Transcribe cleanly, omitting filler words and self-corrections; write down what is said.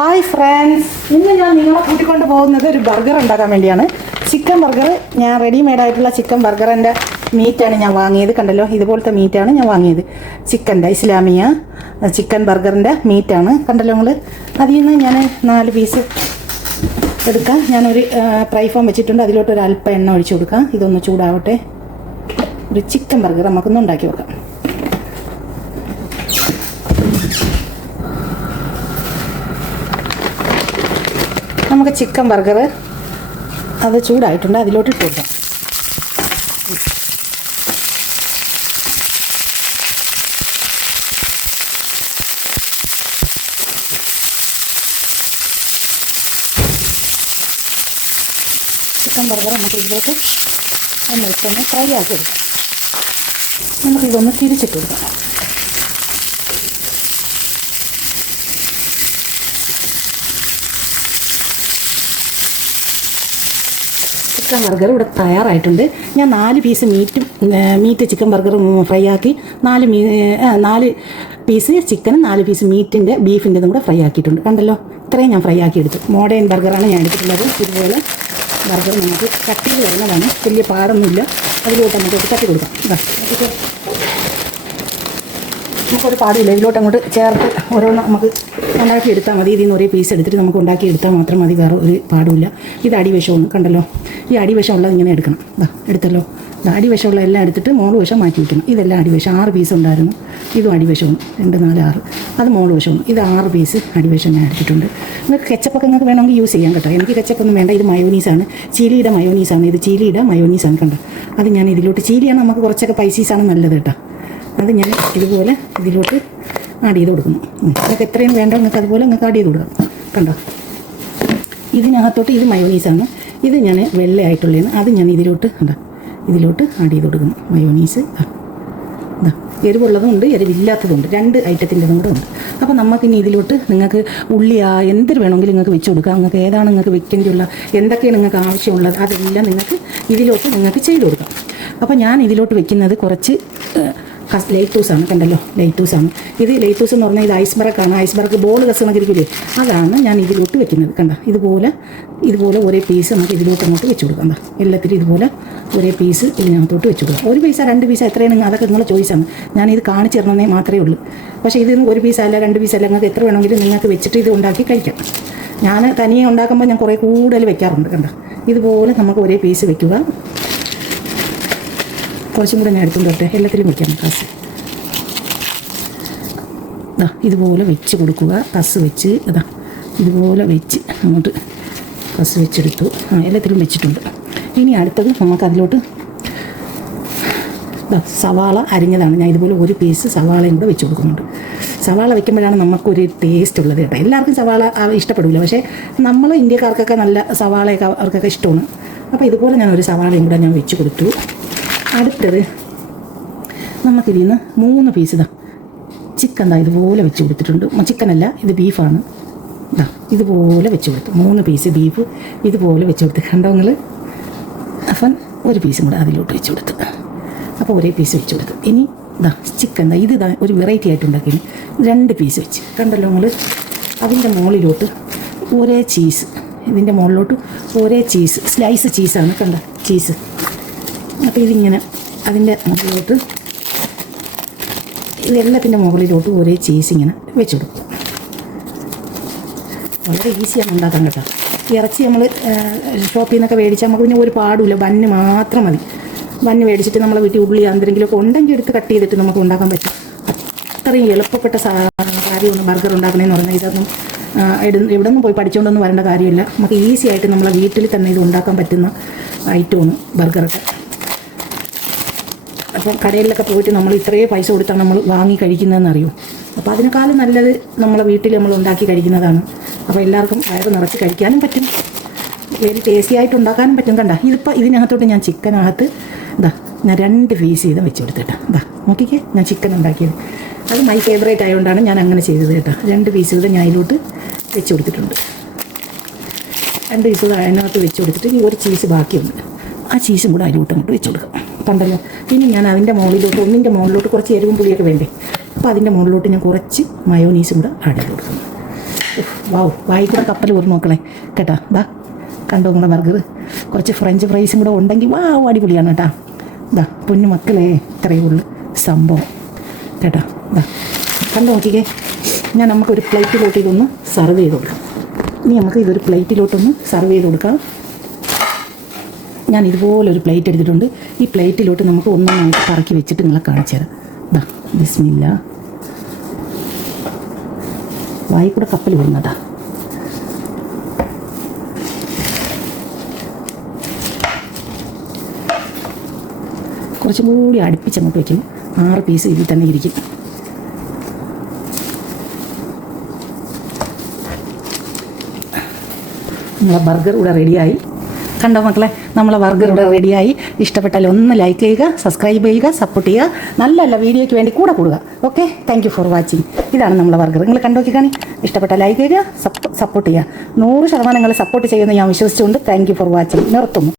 Hi friends, ഇന്ന് ഞാൻ നിങ്ങളെ കൂട്ടിക്കൊണ്ട് പോകുന്നത് ഒരു ബർഗർ ഉണ്ടാക്കാൻ വേണ്ടിയാണ്. Chicken burger. ഞാൻ റെഡിമെയ്ഡായിട്ടുള്ള ചിക്കൻ ബർഗറിൻ്റെ മീറ്റാണ് ഞാൻ വാങ്ങിയത്. കണ്ടല്ലോ, ഇതുപോലത്തെ മീറ്റാണ് ഞാൻ വാങ്ങിയത്. ചിക്കൻ്റെ ഇസ്ലാമിയ ചിക്കൻ ബർഗറിൻ്റെ മീറ്റാണ്. കണ്ടല്ലോ നിങ്ങൾ. അതിൽ നിന്ന് ഞാൻ 4 പീസ് എടുക്കാം. ഞാനൊരു ഫ്രൈ ഫാം വെച്ചിട്ടുണ്ട്. അതിലോട്ട് ഒരു അല്പം എണ്ണ ഒഴിച്ച് കൊടുക്കാം. ഇതൊന്ന് ചൂടാവട്ടെ. ഒരു ചിക്കൻ ബർഗർ നമുക്കൊന്ന് ഉണ്ടാക്കി വെക്കാം. നമുക്ക് ചിക്കൻ ബർഗർ അത് ചൂടായിട്ടുണ്ട്. അതിലോട്ട് ഇട്ട് കൊടുക്കാം. ചിക്കൻ ബർഗർ നമുക്ക് ഇതിലോട്ട് ഒന്ന് വെച്ചൊന്ന് ഫ്രൈ ആക്കി എടുക്കാം. നമുക്കിതൊന്ന് തിരിച്ചിട്ട് കൊടുക്കാം. ചിക്കൻ ബർഗർ ഇവിടെ തയ്യാറായിട്ടുണ്ട്. ഞാൻ 4 piece meat chicken burger fry ആക്കി 4 പീസ് ചിക്കനും 4 പീസ് ബീഫിൻ്റെതും കൂടെ ഫ്രൈ ആക്കിയിട്ടുണ്ട്. കണ്ടല്ലോ, ഇത്രയും ഞാൻ ഫ്രൈ ആക്കി എടുത്തു. മോഡേൺ ബർഗറാണ് ഞാൻ എടുത്തിട്ടുള്ളത്. ഇതുപോലെ ബർഗർ നമുക്ക് കട്ടിയിൽ വരുന്നതാണ്. വലിയ പാടൊന്നുമില്ല. അതിലോട്ട് നമുക്ക് തട്ടി കൊടുക്കാം. നമുക്കൊരു പാടില്ല. ഇതിലോട്ട് അങ്ങോട്ട് ചേർത്ത് ഓരോന്ന് നമുക്ക് ഉണ്ടാക്കി എടുത്താൽ മതി. ഇതിൽ നിന്ന് ഒരേ പീസ് എടുത്തിട്ട് നമുക്ക് ഉണ്ടാക്കി എടുത്താൽ മാത്രം മതി. വേറെ ഒരു പാടുമില്ല. ഇത് അടിവശമാണ്. കണ്ടല്ലോ, ഈ അടിവശമുള്ളത് ഇങ്ങനെ എടുക്കണം. എടുത്തല്ലോ. അടിവശമുള്ള എല്ലാം എടുത്തിട്ട് മോള് വശം മാറ്റി വയ്ക്കണം. ഇതെല്ലാം അടിവശം. 6 പീസ് ഉണ്ടായിരുന്നു. ഇതും അടിവശമാണ്. 2, 4, 6. അത് മോള് വശമാണ്. ഇത് 6 പീസ് അടിവശം ഞാൻ എടുത്തിട്ടുണ്ട്. നിങ്ങൾക്ക് കെച്ചപ്പൊക്കെ നിങ്ങൾക്ക് വേണമെങ്കിൽ യൂസ് ചെയ്യാം കേട്ടോ. എനിക്ക് കെച്ചപ്പൊന്നും വേണ്ട. ഇത് മയോനീസാണ്. ചിലിയുടെ മയോനീസാണ്. ഇത് ചിലിയുടെ മയോനീസാണ്. കണ്ടോ, അത് ഞാൻ ഇതിലോട്ട്, ചിലിയാണ് നമുക്ക് കുറച്ചൊക്കെ പൈസീസാണ് നല്ലത് കേട്ടോ. അത് ഞാൻ ഇതുപോലെ ഇതിലോട്ട് ആഡ് ചെയ്ത് കൊടുക്കുന്നു. നിങ്ങൾക്ക് എത്രയും വേണ്ട നിങ്ങൾക്ക് അതുപോലെ നിങ്ങൾക്ക് ആഡ് ചെയ്ത് കൊടുക്കാം. കണ്ടോ, ഇതിനകത്തോട്ട് ഇത് മയോനീസാണ്. ഇത് ഞാൻ വെള്ളയായിട്ടുള്ളതാണ്. അത് ഞാൻ ഇതിലോട്ട് ഇതിലോട്ട് ആഡ് ചെയ്ത് കൊടുക്കുന്നു. മയോനീസ് എരിവുള്ളതും ഉണ്ട്, എരിവില്ലാത്തതുണ്ട്. 2 ഐറ്റത്തിൻ്റെതും കൂടെ ഉണ്ട്. അപ്പോൾ നമുക്കിനി ഇതിലോട്ട് നിങ്ങൾക്ക് ഉള്ളിയാ എന്തൊരു വേണമെങ്കിലും നിങ്ങൾക്ക് വെച്ച് കൊടുക്കാം. നിങ്ങൾക്ക് ഏതാണ് നിങ്ങൾക്ക് വെക്കേണ്ടിയുള്ള, എന്തൊക്കെയാണ് നിങ്ങൾക്ക് ആവശ്യമുള്ളത് അതെല്ലാം നിങ്ങൾക്ക് ഇതിലോട്ട് നിങ്ങൾക്ക് ചെയ്ത് കൊടുക്കാം. അപ്പോൾ ഞാൻ ഇതിലോട്ട് വെക്കുന്നത് കുറച്ച് ലൈറ്റൂസാണ്. കണ്ടല്ലോ, ലൈറ്റൂസാണ്. ഇത് ലൈറ്റൂസ് എന്ന് പറഞ്ഞാൽ ഇത് ഐസ്ബർഗാണ്. ഐസ്ബർഗ് ബോൾ കസണക്കിരിക്കില്ലേ, അതാണ് ഞാൻ ഇതിലോട്ട് വെക്കുന്നത്. കണ്ട, ഇതുപോലെ ഒരേ പീസ് നമുക്ക് ഇതിലോട്ട് അങ്ങോട്ട് വെച്ച് കൊടുക്കാം. എല്ലാത്തിലും ഇതുപോലെ ഒരേ പീസ് ഇതിനകത്തോട്ട് വെച്ച് കൊടുക്കാം. 1 പീസോ 2 പീസോ എത്രയാണ് അതൊക്കെ നിങ്ങളുടെ ചോയ്സാണ്. ഞാനിത് കാണിച്ചു തരണേ മാത്രമേ ഉള്ളൂ. പക്ഷേ ഇതിന് 1 പീസല്ല 2 പീസല്ല നിങ്ങൾക്ക് എത്ര വേണമെങ്കിലും നിങ്ങൾക്ക് വെച്ചിട്ട് ഇത് ഉണ്ടാക്കി കഴിക്കാം. ഞാൻ തനിയെ ഉണ്ടാക്കുമ്പോൾ ഞാൻ കുറേ കൂടുതൽ വെക്കാറുണ്ട്. കണ്ട, ഇതുപോലെ നമുക്ക് ഒരേ പീസ് വെക്കുക. കുറച്ചും കൂടെ ഞാൻ എടുത്തുകൊണ്ട് വരട്ടെ. എല്ലാത്തിലും വയ്ക്കാം കസ്. ഇതുപോലെ വെച്ച് കൊടുക്കുക. കസ് വെച്ച് ഇതുപോലെ വെച്ച് അങ്ങോട്ട് കസ് വെച്ചെടുത്തു. എല്ലാത്തിലും വെച്ചിട്ടുണ്ട്. ഇനി അടുത്തത് നമുക്ക് അതിലോട്ട് സവാള അരിഞ്ഞതാണ്. ഞാൻ ഇതുപോലെ 1 പീസ് സവാളയും കൂടെ വെച്ച് കൊടുക്കുന്നുണ്ട്. സവാള വെക്കുമ്പോഴാണ് നമുക്കൊരു ടേസ്റ്റ് ഉള്ളത് കേട്ടോ. എല്ലാവർക്കും സവാള ഇഷ്ടപ്പെടില്ല. പക്ഷേ നമ്മൾ ഇന്ത്യക്കാർക്കൊക്കെ നല്ല സവാളയൊക്കെ അവർക്കൊക്കെ ഇഷ്ടമാണ്. അപ്പോൾ ഇതുപോലെ ഞാൻ ഒരു സവാളയും കൂടെ ഞാൻ വെച്ച് കൊടുത്തു. അടുത്തത് നമുക്കിതിൽ നിന്ന് 3 പീസ് ചിക്കൻ ഇതുപോലെ വെച്ച് കൊടുത്തിട്ടുണ്ട്. ചിക്കനല്ല, ഇത് ബീഫാണ്. ഇതുപോലെ വെച്ച് കൊടുത്തു. 3 പീസ് ബീഫ് ഇതുപോലെ വെച്ച് കൊടുത്ത്. കണ്ടോ നിങ്ങൾ. അപ്പം 1 പീസും കൂടെ അതിലോട്ട് വെച്ച് കൊടുത്ത്. അപ്പോൾ ഒരേ പീസ് വെച്ച് കൊടുത്തു. ഇനി ചിക്കൻ ഇത് ഒരു വെറൈറ്റി ആയിട്ട് ഉണ്ടാക്കിയത് 2 പീസ് വെച്ച്. കണ്ടല്ലോ നിങ്ങൾ. അതിൻ്റെ മുകളിലോട്ട് ഒരേ ചീസ്, ഇതിൻ്റെ മുകളിലോട്ട് ഒരേ ചീസ്, സ്ലൈസ് ചീസാണ്. കണ്ട, ചീസ്. അപ്പോൾ ഇതിങ്ങനെ അതിൻ്റെ മുകളിലോട്ട്, ഇതെല്ലാത്തിൻ്റെ മുകളിലോട്ട് ഒരേ ചീസ് ഇങ്ങനെ വെച്ച് കൊടുക്കും. വളരെ ഈസിയാണ് ഉണ്ടാക്കാൻ കേട്ടോ. ഇറച്ചി നമ്മൾ ഷോപ്പിൽ നിന്നൊക്കെ മേടിച്ചാൽ നമുക്ക് പിന്നെ ഒരു പാടില്ല. ബന്ന് മാത്രം മതി. ബന്ന് മേടിച്ചിട്ട് നമ്മളെ വീട്ടിൽ ഉള്ളി എന്തെങ്കിലുമൊക്കെ ഉണ്ടെങ്കിൽ എടുത്ത് കട്ട് ചെയ്തിട്ട് നമുക്ക് ഉണ്ടാക്കാൻ പറ്റും. അത്രയും എളുപ്പപ്പെട്ട കാര്യമാണ് ബർഗർ ഉണ്ടാക്കണമെന്ന് പറഞ്ഞാൽ. ഇതൊന്നും എവിടെ നിന്നും പോയി പഠിച്ചുകൊണ്ടൊന്നും വരേണ്ട കാര്യമില്ല. നമുക്ക് ഈസി ആയിട്ട് നമ്മളെ വീട്ടിൽ തന്നെ ഇത് ഉണ്ടാക്കാൻ പറ്റുന്ന ഐറ്റമാണ് ബർഗറൊക്കെ. അപ്പോൾ കടയിലൊക്കെ പോയിട്ട് നമ്മൾ ഇത്രയും പൈസ കൊടുത്താണ് നമ്മൾ വാങ്ങി കഴിക്കുന്നതെന്ന് അറിയും. അപ്പോൾ അതിനേക്കാളും നല്ലത് നമ്മളെ വീട്ടിൽ നമ്മൾ ഉണ്ടാക്കി കഴിക്കുന്നതാണ്. അപ്പോൾ എല്ലാവർക്കും വയറ് നിറച്ച് കഴിക്കാനും പറ്റും, വെരി ടേസ്റ്റി ആയിട്ട് ഉണ്ടാക്കാനും പറ്റും. കണ്ട, ഇതിപ്പോൾ ഇതിനകത്തോട്ട് ഞാൻ ചിക്കനകത്ത് ഞാൻ 2 പീസ് ചെയ്ത് വെച്ച് കൊടുത്തിട്ടാ. നോക്കിക്കേ, ഞാൻ ചിക്കൻ ഉണ്ടാക്കിയത്. അത് മൈ ഫേവറേറ്റ് ആയതുകൊണ്ടാണ് ഞാൻ അങ്ങനെ ചെയ്തത് കേട്ടോ. 2 പീസ് ചെയ്ത് ഞാൻ അതിലോട്ട് വെച്ച് കൊടുത്തിട്ടുണ്ട്. 2 പീസ് അതിനകത്ത് വെച്ച് കൊടുത്തിട്ട് ഇനി ഒരു ചീസ് ബാക്കിയുണ്ട്. ആ ചീസും കൂടെ അതിലോട്ട് അങ്ങോട്ട് വെച്ച് കൊടുക്കാം. കണ്ടല്ലോ. ഇനി ഞാൻ അതിൻ്റെ മുകളിലോട്ട്, ഒന്നിൻ്റെ മുകളിലോട്ട് കുറച്ച് എരിവും പുളിയൊക്കെ വേണ്ടേ. അപ്പോൾ അതിൻ്റെ മുകളിലോട്ട് ഞാൻ കുറച്ച് മയോനീസും കൂടെ ആഡ് ചെയ്ത് കൊടുക്കുന്നു. വാവ്, വായി കൂടെ കപ്പൽ ഊർന്ന് നോക്കളെ കേട്ടോ. ഇതാ കണ്ടോ നിങ്ങളെ ബർഗർ. കുറച്ച് ഫ്രഞ്ച് ഫ്രൈസും കൂടെ ഉണ്ടെങ്കിൽ അടിപൊളിയാണ് കേട്ടോ. ഇതാ പൊന്നു മക്കളെ, ഇത്രയേ ഉള്ളൂ സംഭവം കേട്ടോ. ഇതാ കണ്ടു നോക്കിക്കേ. ഞാൻ നമുക്കൊരു പ്ലേറ്റിലോട്ട് ഇതൊന്ന് സർവ് ചെയ്ത് കൊടുക്കാം. ഇനി നമുക്ക് ഇതൊരു പ്ലേറ്റിലോട്ടൊന്ന് സർവ് ചെയ്ത് കൊടുക്കാം. ഞാൻ ഇതുപോലൊരു പ്ലേറ്റ് എടുത്തിട്ടുണ്ട്. ഈ പ്ലേറ്റിലോട്ട് നമുക്ക് ഒന്നൊന്നായിട്ട് പറക്കി വെച്ചിട്ട് നിങ്ങളെ കാണിച്ചു തരാം. ഇതാ ബിസ്മില്ല. വായി കൂടെ കപ്പൽ വീഴുന്നതാ. കുറച്ചും കൂടി അടുപ്പിച്ചങ്ങോട്ട് വയ്ക്കും. 6 പീസ് ഇതിൽ തന്നെ ഇരിക്കും. നമ്മളെ ബർഗർ ഇവിടെ റെഡിയായി. കണ്ടോ മക്കളെ, നമ്മളെ ബർഗർ ഇവിടെ റെഡിയായി. ഇഷ്ടപ്പെട്ടാൽ ഒന്ന് ലൈക്ക് ചെയ്യുക, സബ്സ്ക്രൈബ് ചെയ്യുക, സപ്പോർട്ട് ചെയ്യുക. നല്ല നല്ല വീഡിയോയ്ക്ക് വേണ്ടി കൂടെ കൂടുക. Okay, thank you for watching. ഇതാണ് നമ്മളെ ബർഗർ. നിങ്ങൾ കണ്ടോക്കി കാണി. ഇഷ്ടപ്പെട്ടാൽ ലൈക്ക് ചെയ്യുക, സപ്പോർട്ട് ചെയ്യുക. 100% നിങ്ങൾ സപ്പോർട്ട് ചെയ്യുമെന്ന് ഞാൻ വിശ്വസിച്ചുകൊണ്ട് താങ്ക് യു ഫോർ വാച്ചിങ് നിർത്തുന്നു.